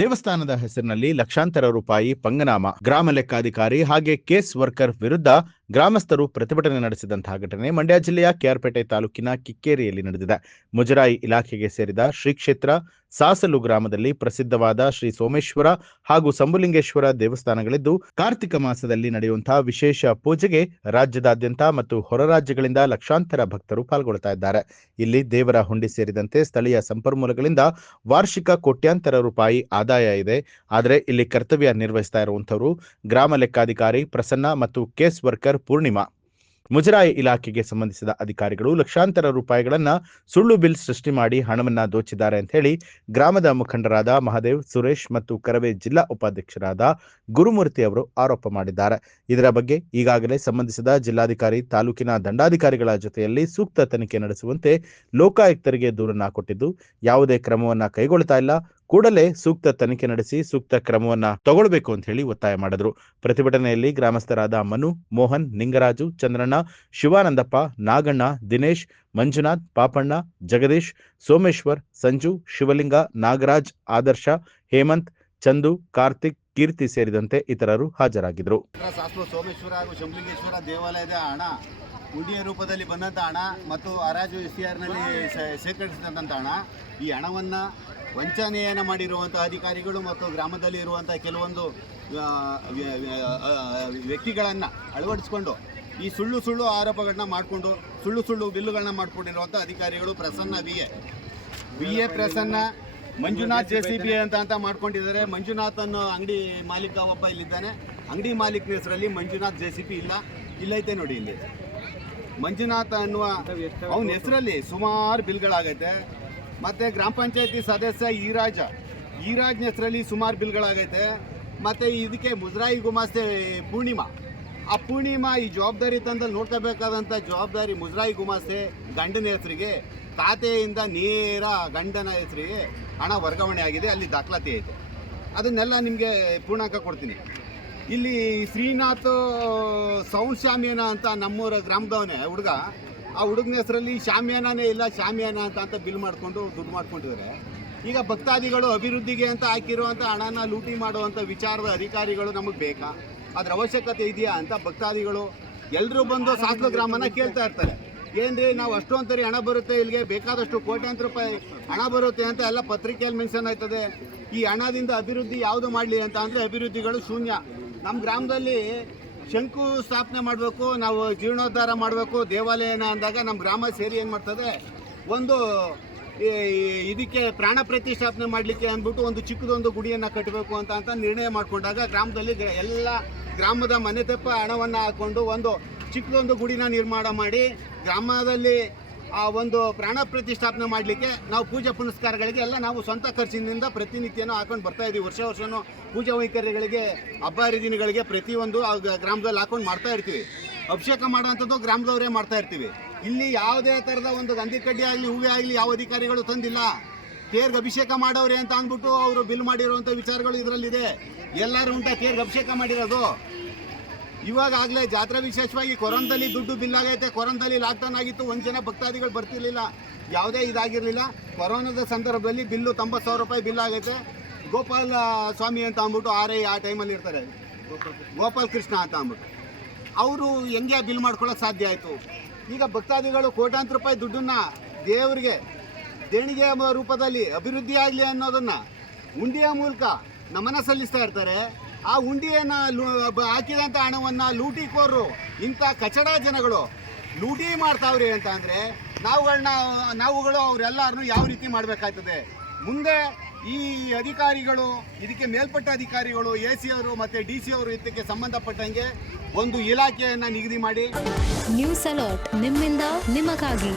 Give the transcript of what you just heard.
ದೇವಸ್ಥಾನದ ಹೆಸರಿನಲ್ಲಿ ಲಕ್ಷಾಂತರ ರೂಪಾಯಿ ಪಂಗನಾಮ, ಗ್ರಾಮ ಲೆಕ್ಕಾಧಿಕಾರಿ ಹಾಗೆ ಕೇಸ್ ವರ್ಕರ್ ವಿರುದ್ಧ ಗ್ರಾಮಸ್ಥರು ಪ್ರತಿಭಟನೆ ನಡೆಸಿದಂತಹ ಘಟನೆ ಮಂಡ್ಯ ಜಿಲ್ಲೆಯ ಕೆಆರ್ಪೇಟೆ ತಾಲೂಕಿನ ಕಿಕ್ಕೇರಿಯಲ್ಲಿ ನಡೆದಿದೆ. ಮುಜರಾಯಿ ಇಲಾಖೆಗೆ ಸೇರಿದ ಶ್ರೀ ಕ್ಷೇತ್ರ ಸಾಸಲು ಗ್ರಾಮದಲ್ಲಿ ಪ್ರಸಿದ್ಧವಾದ ಶ್ರೀ ಸೋಮೇಶ್ವರ ಹಾಗೂ ಸಂಬುಲಿಂಗೇಶ್ವರ ದೇವಸ್ಥಾನಗಳಿದ್ದು, ಕಾರ್ತಿಕ ಮಾಸದಲ್ಲಿ ನಡೆಯುವಂತಹ ವಿಶೇಷ ಪೂಜೆಗೆ ರಾಜ್ಯದಾದ್ಯಂತ ಮತ್ತು ಹೊರ ರಾಜ್ಯಗಳಿಂದ ಲಕ್ಷಾಂತರ ಭಕ್ತರು ಪಾಲ್ಗೊಳ್ಳುತ್ತಾ ಇದ್ದಾರೆ. ಇಲ್ಲಿ ದೇವರ ಹುಂಡಿ ಸೇರಿದಂತೆ ಸ್ಥಳೀಯ ಸಂಪನ್ಮೂಲಗಳಿಂದ ವಾರ್ಷಿಕ ಕೋಟ್ಯಾಂತರ ರೂಪಾಯಿ ಆದಾಯ ಇದೆ. ಆದರೆ ಇಲ್ಲಿ ಕರ್ತವ್ಯ ನಿರ್ವಹಿಸ್ತಾ ಇರುವಂತವರು ಗ್ರಾಮ ಲೆಕ್ಕಾಧಿಕಾರಿ ಪ್ರಸನ್ನ ಮತ್ತು ಕೇಸ್ ವರ್ಕರ್ ಪೂರ್ಣಿಮಾ. ಮುಜರಾಯಿ ಇಲಾಖೆಗೆ ಸಂಬಂಧಿಸಿದ ಅಧಿಕಾರಿಗಳು ಲಕ್ಷಾಂತರ ರೂಪಾಯಿಗಳನ್ನ ಸುಳ್ಳು ಬಿಲ್ ಸೃಷ್ಟಿ ಮಾಡಿ ಹಣವನ್ನ ದೋಚಿದ್ದಾರೆ ಅಂತ ಹೇಳಿ ಗ್ರಾಮದ ಮುಖಂಡರಾದ ಮಹದೇವ್, ಸುರೇಶ್ ಮತ್ತು ಕರವೇ ಜಿಲ್ಲಾ ಉಪಾಧ್ಯಕ್ಷರಾದ ಗುರುಮೂರ್ತಿ ಅವರು ಆರೋಪ ಮಾಡಿದ್ದಾರೆ. ಇದರ ಬಗ್ಗೆ ಈಗಾಗಲೇ ಸಂಬಂಧಿಸಿದ ಜಿಲ್ಲಾಧಿಕಾರಿ, ತಾಲೂಕಿನ ದಂಡಾಧಿಕಾರಿಗಳ ಜೊತೆಯಲ್ಲಿ ಸೂಕ್ತ ತನಿಖೆ ನಡೆಸುವಂತೆ ಲೋಕಾಯುಕ್ತರಿಗೆ ದೂರನ್ನ ಕೊಟ್ಟಿದ್ದು, ಯಾವುದೇ ಕ್ರಮವನ್ನ ಕೈಗೊಳ್ತಾ ಇಲ್ಲ. ಕೂಡಲೇ ಸೂಕ್ತ ತನಿಖೆ ನಡೆಸಿ ಸೂಕ್ತ ಕ್ರಮವನ್ನ ತಗೊಳ್ಬೇಕು ಅಂತ ಹೇಳಿ ಒತ್ತಾಯ ಮಾಡಿದ್ರು. ಪ್ರತಿಭಟನೆಯಲ್ಲಿ ಗ್ರಾಮಸ್ಥರಾದ ಮನು, ಮೋಹನ್, ನಿಂಗರಾಜು, ಚಂದ್ರಣ್ಣ, ಶಿವಾನಂದಪ್ಪ, ನಾಗಣ್ಣ, ದಿನೇಶ್, ಮಂಜುನಾಥ್, ಪಾಪಣ್ಣ, ಜಗದೀಶ್, ಸೋಮೇಶ್ವರ್, ಸಂಜು, ಶಿವಲಿಂಗ, ನಾಗರಾಜ್, ಆದರ್ಶ, ಹೇಮಂತ್, ಚಂದು, ಕಾರ್ತಿಕ್, ಕೀರ್ತಿ ಸೇರಿದಂತೆ ಇತರರು ಹಾಜರಾಗಿದ್ರು. ಸೋಮೇಶ್ವರ ಹಾಗೂ ಶಂಭುಲಿಂಗೇಶ್ವರ ದೇವಾಲಯದ ಹಣ ಹುಂಡಿಯ ರೂಪದಲ್ಲಿ ಬಂದಂಥ ಹಣ ಮತ್ತು ಹರಾಜು SCRನಲ್ಲಿ ಶೇಖರಿಸಿದಂಥ ಹಣ, ಈ ಹಣವನ್ನು ವಂಚನೆಯನ್ನು ಮಾಡಿರುವಂಥ ಅಧಿಕಾರಿಗಳು ಮತ್ತು ಗ್ರಾಮದಲ್ಲಿ ಇರುವಂಥ ಕೆಲವೊಂದು ವ್ಯಕ್ತಿಗಳನ್ನು ಅಳವಡಿಸಿಕೊಂಡು ಈ ಸುಳ್ಳು ಆರೋಪಗಳನ್ನ ಮಾಡಿಕೊಂಡು ಸುಳ್ಳು ಬಿಲ್ಲುಗಳನ್ನ ಮಾಡಿಕೊಂಡಿರುವಂಥ ಅಧಿಕಾರಿಗಳು Prasanna V A Prasanna, Manjunath JCB ಅಂತ ಮಾಡ್ಕೊಂಡಿದ್ದಾರೆ. ಮಂಜುನಾಥ್ ಅನ್ನೋ ಅಂಗಡಿ ಮಾಲೀಕ ಒಬ್ಬ ಇಲ್ಲಿದ್ದಾನೆ. ಅಂಗಡಿ ಮಾಲೀಕನ ಹೆಸರಲ್ಲಿ ಮಂಜುನಾಥ್ JCB ಇಲ್ಲೈತೆ ನೋಡಿ. ಇಲ್ಲಿ ಮಂಜುನಾಥ್ ಅನ್ನುವ ಅವನ ಹೆಸರಲ್ಲಿ ಸುಮಾರು ಬಿಲ್ಗಳಾಗೈತೆ. ಮತ್ತು ಗ್ರಾಮ ಪಂಚಾಯತಿ ಸದಸ್ಯ ಈರಾಜ್ನ ಹೆಸರಲ್ಲಿ ಸುಮಾರು ಬಿಲ್ಗಳಾಗೈತೆ. ಮತ್ತು ಇದಕ್ಕೆ ಮುಜರಾಯಿ ಗುಮಾಸ್ತೆ ಪೂರ್ಣಿಮಾ, ಆ ಪೂರ್ಣಿಮಾ ಈ ಜವಾಬ್ದಾರಿ ತಂದಲ್ಲಿ ನೋಡ್ಕೋಬೇಕಾದಂಥ ಜವಾಬ್ದಾರಿ ಮುಜರಾಯಿ ಗುಮಾಸ್ತೆ ಗಂಡನ ಹೆಸರಿಗೆ, ಖಾತೆಯಿಂದ ನೇರ ಗಂಡನ ಹೆಸರಿಗೆ ಹಣ ವರ್ಗಾವಣೆ ಆಗಿದೆ. ಅಲ್ಲಿ ದಾಖಲಾತಿ ಐತೆ. ಅದನ್ನೆಲ್ಲ ನಿಮಗೆ ಪೂರ್ಣಾಂಕ ಕೊಡ್ತೀನಿ. ಇಲ್ಲಿ ಶ್ರೀನಾಥ್ ಸೌಂಡ್ ಶಾಮಿಯಾನ ಅಂತ ನಮ್ಮೂರ ಗ್ರಾಮದವನೇ ಹುಡುಗ. ಆ ಹುಡುಗನ ಹೆಸರಲ್ಲಿ ಶಾಮಿಯಾನೇ ಇಲ್ಲ, ಶಾಮಿಯಾನ ಅಂತ ಬಿಲ್ ಮಾಡಿಕೊಂಡು ದುಡ್ಡು ಮಾಡ್ಕೊಂಡಿದ್ದಾರೆ. ಈಗ ಭಕ್ತಾದಿಗಳು ಅಭಿವೃದ್ಧಿಗೆ ಅಂತ ಹಾಕಿರುವಂಥ ಹಣನ ಲೂಟಿ ಮಾಡುವಂಥ ವಿಚಾರದ ಅಧಿಕಾರಿಗಳು ನಮಗೆ ಬೇಕಾ? ಅದರ ಅವಶ್ಯಕತೆ ಇದೆಯಾ ಅಂತ ಭಕ್ತಾದಿಗಳು ಎಲ್ಲರೂ ಬಂದು ಸಾಸ್ಲು ಗ್ರಾಮನ ಕೇಳ್ತಾ ಇರ್ತಾರೆ. ಏನ್ರಿ ನಾವು ಅಷ್ಟೊಂದು ಹಣ ಬರುತ್ತೆ, ಇಲ್ಲಿಗೆ ಬೇಕಾದಷ್ಟು ಕೋಟ್ಯಾಂತರ ರೂಪಾಯಿ ಹಣ ಬರುತ್ತೆ ಅಂತ ಎಲ್ಲ ಪತ್ರಿಕೆಯಲ್ಲಿ ಮೆನ್ಷನ್ ಆಯ್ತದೆ. ಈ ಹಣದಿಂದ ಅಭಿವೃದ್ಧಿ ಯಾವುದು ಮಾಡಲಿ ಅಂತ ಅಂದರೆ ಅಭಿವೃದ್ಧಿಗಳು ಶೂನ್ಯ. ನಮ್ಮ ಗ್ರಾಮದಲ್ಲಿ ಶಂಕು ಸ್ಥಾಪನೆ ಮಾಡಬೇಕು, ನಾವು ಜೀರ್ಣೋದ್ಧಾರ ಮಾಡಬೇಕು ದೇವಾಲಯನ ಅಂದಾಗ ನಮ್ಮ ಗ್ರಾಮ ಸೇರಿ ಏನು ಮಾಡ್ತದೆ, ಒಂದು ಇದಕ್ಕೆ ಪ್ರಾಣ ಪ್ರತಿಷ್ಠಾಪನೆ ಮಾಡಲಿಕ್ಕೆ ಅಂದ್ಬಿಟ್ಟು ಒಂದು ಚಿಕ್ಕದೊಂದು ಗುಡಿಯನ್ನು ಕಟ್ಟಬೇಕು ಅಂತ ನಿರ್ಣಯ ಮಾಡಿಕೊಂಡಾಗ ಗ್ರಾಮದಲ್ಲಿ ಎಲ್ಲ ಗ್ರಾಮದ ಮನೆ ತೆಪ್ಪ ಹಣವನ್ನು ಹಾಕ್ಕೊಂಡು ಒಂದು ಚಿಕ್ಕದೊಂದು ಗುಡಿನ ನಿರ್ಮಾಣ ಮಾಡಿ ಗ್ರಾಮದಲ್ಲಿ ಆ ಒಂದು ಪ್ರಾಣ ಪ್ರತಿಷ್ಠಾಪನೆ ಮಾಡಲಿಕ್ಕೆ ನಾವು ಪೂಜೆ ಪುನಸ್ಕಾರಗಳಿಗೆ ಎಲ್ಲ ನಾವು ಸ್ವಂತ ಖರ್ಚಿನಿಂದ ಪ್ರತಿನಿತ್ಯನೂ ಹಾಕೊಂಡು ಬರ್ತಾ ಇದ್ದೀವಿ. ವರ್ಷನೂ ಪೂಜಾ ವೈಖರಿಗಳಿಗೆ, ಹಬ್ಬ ಹರಿದಿನಗಳಿಗೆ ಪ್ರತಿಯೊಂದು ಗ್ರಾಮದಲ್ಲಿ ಹಾಕೊಂಡು ಮಾಡ್ತಾ ಇರ್ತೀವಿ. ಅಭಿಷೇಕ ಮಾಡೋಂಥದ್ದು ಗ್ರಾಮದವರೇ ಮಾಡ್ತಾ ಇರ್ತೀವಿ. ಇಲ್ಲಿ ಯಾವುದೇ ಥರದ ಒಂದು ಗಂಧಿ ಕಡ್ಡಿ ಆಗಲಿ ಹೂವೇ ಆಗಲಿ ಯಾವ ಅಧಿಕಾರಿಗಳು ತಂದಿಲ್ಲ. ತೇರ್ಗೆ ಅಭಿಷೇಕ ಮಾಡೋರೆ ಅಂತ ಅಂದ್ಬಿಟ್ಟು ಅವರು ಬಿಲ್ ಮಾಡಿರುವಂಥ ವಿಚಾರಗಳು ಇದರಲ್ಲಿದೆ. ಎಲ್ಲರೂ ಉಂಟಾ ತೇರ್ಗೆ ಅಭಿಷೇಕ ಮಾಡಿರೋದು? ಇವಾಗಲೇ ಜಾತ್ರೆ ವಿಶೇಷವಾಗಿ ಕೊರೋನಾದಲ್ಲಿ ದುಡ್ಡು ಬಿಲ್ ಆಗೈತೆ. ಕೊರೋನಾದಲ್ಲಿ ಲಾಕ್ಡೌನ್ ಆಗಿತ್ತು, ಒಂದು ಜನ ಭಕ್ತಾದಿಗಳು ಬರ್ತಿರ್ಲಿಲ್ಲ, ಯಾವುದೇ ಇದಾಗಿರಲಿಲ್ಲ. ಕೊರೋನಾದ ಸಂದರ್ಭದಲ್ಲಿ ಬಿಲ್ಲು 90,000 ರೂಪಾಯಿ ಬಿಲ್ ಆಗೈತೆ. ಗೋಪಾಲ ಸ್ವಾಮಿ ಅಂತ ಅಂದ್ಬಿಟ್ಟು ಆ ಟೈಮಲ್ಲಿ ಇರ್ತಾರೆ, ಗೋಪಾಲ್ ಕೃಷ್ಣ ಅಂತ ಅಂದ್ಬಿಟ್ಟು ಅವರು ಹೆಂಗೆ ಬಿಲ್ ಮಾಡ್ಕೊಳ್ಳೋಕೆ ಸಾಧ್ಯ ಆಯಿತು? ಈಗ ಭಕ್ತಾದಿಗಳು ಕೋಟ್ಯಾಂತರ ರೂಪಾಯಿ ದುಡ್ಡನ್ನು ದೇವರಿಗೆ ದೇಣಿಗೆ ರೂಪದಲ್ಲಿ ಅಭಿವೃದ್ಧಿ ಆಗಲಿ ಅನ್ನೋದನ್ನು ಹುಂಡಿಯ ಮೂಲಕ ನಮನ ಸಲ್ಲಿಸ್ತಾ ಇರ್ತಾರೆ. ಆ ಹುಂಡಿಯನ್ನು ಹಾಕಿದಂಥ ಹಣವನ್ನು ಲೂಟಿಕೋರು ಇಂಥ ಕಚಡ ಜನಗಳು ಲೂಟಿ ಮಾಡ್ತಾವ್ರಿ ಅಂತ ಅಂದರೆ ನಾವುಗಳು ಅವರೆಲ್ಲರನ್ನೂ ಯಾವ ರೀತಿ ಮಾಡಬೇಕಾಗ್ತದೆ? ಮುಂದೆ ಈ ಅಧಿಕಾರಿಗಳು, ಇದಕ್ಕೆ ಮೇಲ್ಪಟ್ಟ ಅಧಿಕಾರಿಗಳು, AC ಅವರು ಮತ್ತು DC ಅವರು ಇದಕ್ಕೆ ಸಂಬಂಧಪಟ್ಟಂಗೆ ಒಂದು ಇಲಾಖೆಯನ್ನು ನಿಗದಿ ಮಾಡಿ. ನ್ಯೂಸ್ ಅಲರ್ಟ್, ನಿಮ್ಮಿಂದ ನಿಮಗಾಗಿ.